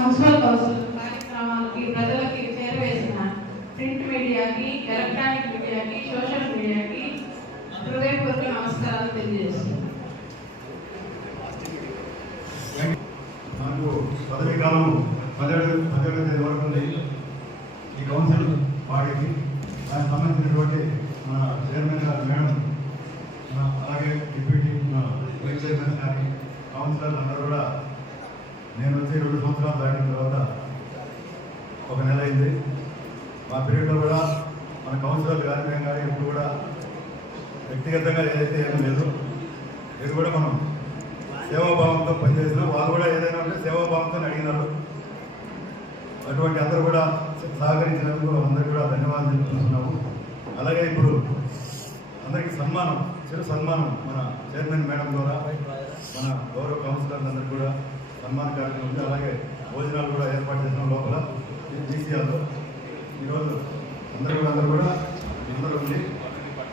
Municipal council కార్యక్రమాలకి ప్రజలకి చేరవేసిన print మీడియాకి, ఎలక్ట్రానిక్ మీడియాకి, సోషల్ మీడియాకి హృదయపూర్వక నమస్కారాలు తెలియజేస్తున్నాను. నాకు పదవీ కాలం 17వ తేదీ వరకు ఉంది. ఈ కౌన్సిల్ బాడీకి దానికి సంబంధించినటువంటి మన చైర్మన్ గారు మేడం, అలాగే డిప్యూటీ వైస్ చైర్మన్ గారి కౌన్సిలర్లు అందరూ కూడా నేను వచ్చి 2 సంవత్సరాలు దాటిన తర్వాత 1 నెల అయింది. మా పీరియడ్లో కూడా మన కౌన్సిలర్లు కానీ మేము కానీ ఇప్పుడు కూడా వ్యక్తిగతంగా ఏదైతే ఏమీ లేదు. ఇది కూడా మనం సేవాభావంతో పనిచేసినాం. వాళ్ళు కూడా ఏదైనా ఉంటే సేవాభావంతో అడిగినారు. అటువంటి అందరూ కూడా సహకరించినందుకు అందరికీ కూడా ధన్యవాదాలు తెలుపుతున్నాము. అలాగే ఇప్పుడు అందరికీ సన్మానం, చిరు సన్మానం మన చైర్మన్ మేడం ద్వారా మన గౌరవ కౌన్సిలర్లు అందరికీ కూడా సన్మాన కార్యక్రమం ఉంది. అలాగే భోజనాలు కూడా ఏర్పాటు చేసిన లోపల జీసీఆర్లో ఈరోజు అందరూ కూడా ఉంది.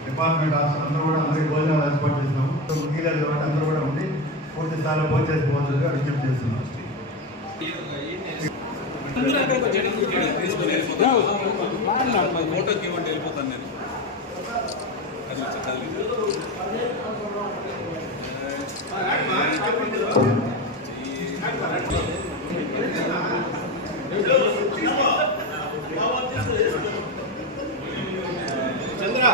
డిపార్ట్మెంట్ ఆఫీసర్ అందరూ కూడా అందరికీ భోజనాలు ఏర్పాటు చేసినాము. ముఖ్యలేదు కాబట్టి అందరూ కూడా ఉండి పూర్తి స్థాయిలో భోజేసుకోవాల్సిందిగా విజ్ఞప్తి చేస్తున్నాం. ఫోటోకి ఇవ్వండి, వెళ్ళిపోతాను నేను. చంద్ర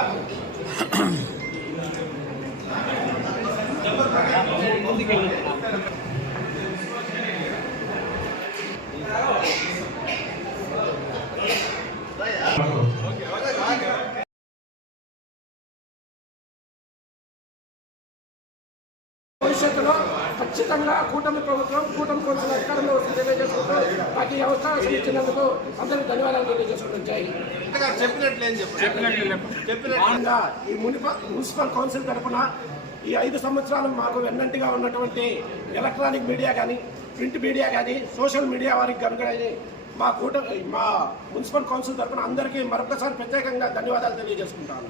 భవిష్యత్తులో ఖచ్చితంగా కూటమి ప్రభుత్వం, కూటమి కౌన్సిల్ అధికారంలో వస్తుంది తెలియజేసుకుంటూ నాకు ఈ అవకాశం ఇచ్చినందుకు అందరికీ ధన్యవాదాలు తెలియజేసుకుంటాయి. ఈ మున్సిపల్ కౌన్సిల్ తరఫున ఈ 5 సంవత్సరాలు మాకు వెన్నంటిగా ఉన్నటువంటి ఎలక్ట్రానిక్ మీడియా కానీ, ప్రింట్ మీడియా కానీ, సోషల్ మీడియా వారికి కనుక మా మున్సిపల్ కౌన్సిల్ తరఫున అందరికీ మరొకసారి ప్రత్యేకంగా ధన్యవాదాలు తెలియజేసుకుంటాను.